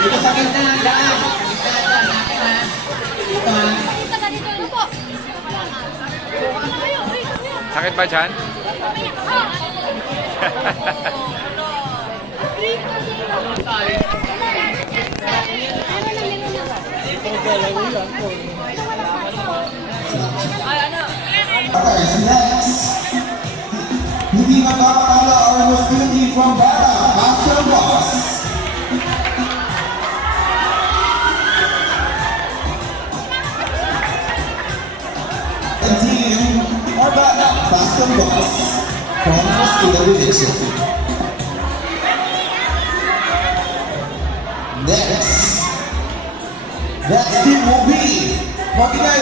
Dito sa gitna ng daan. Sa gitna ng daan. Dito ha. Sakit ba dyan? Okay, next. Hindi magkakakala our Muslim from Bata, Master Boss. And team Arbata, Master Boss from Muslim Division. Next team will be Magigay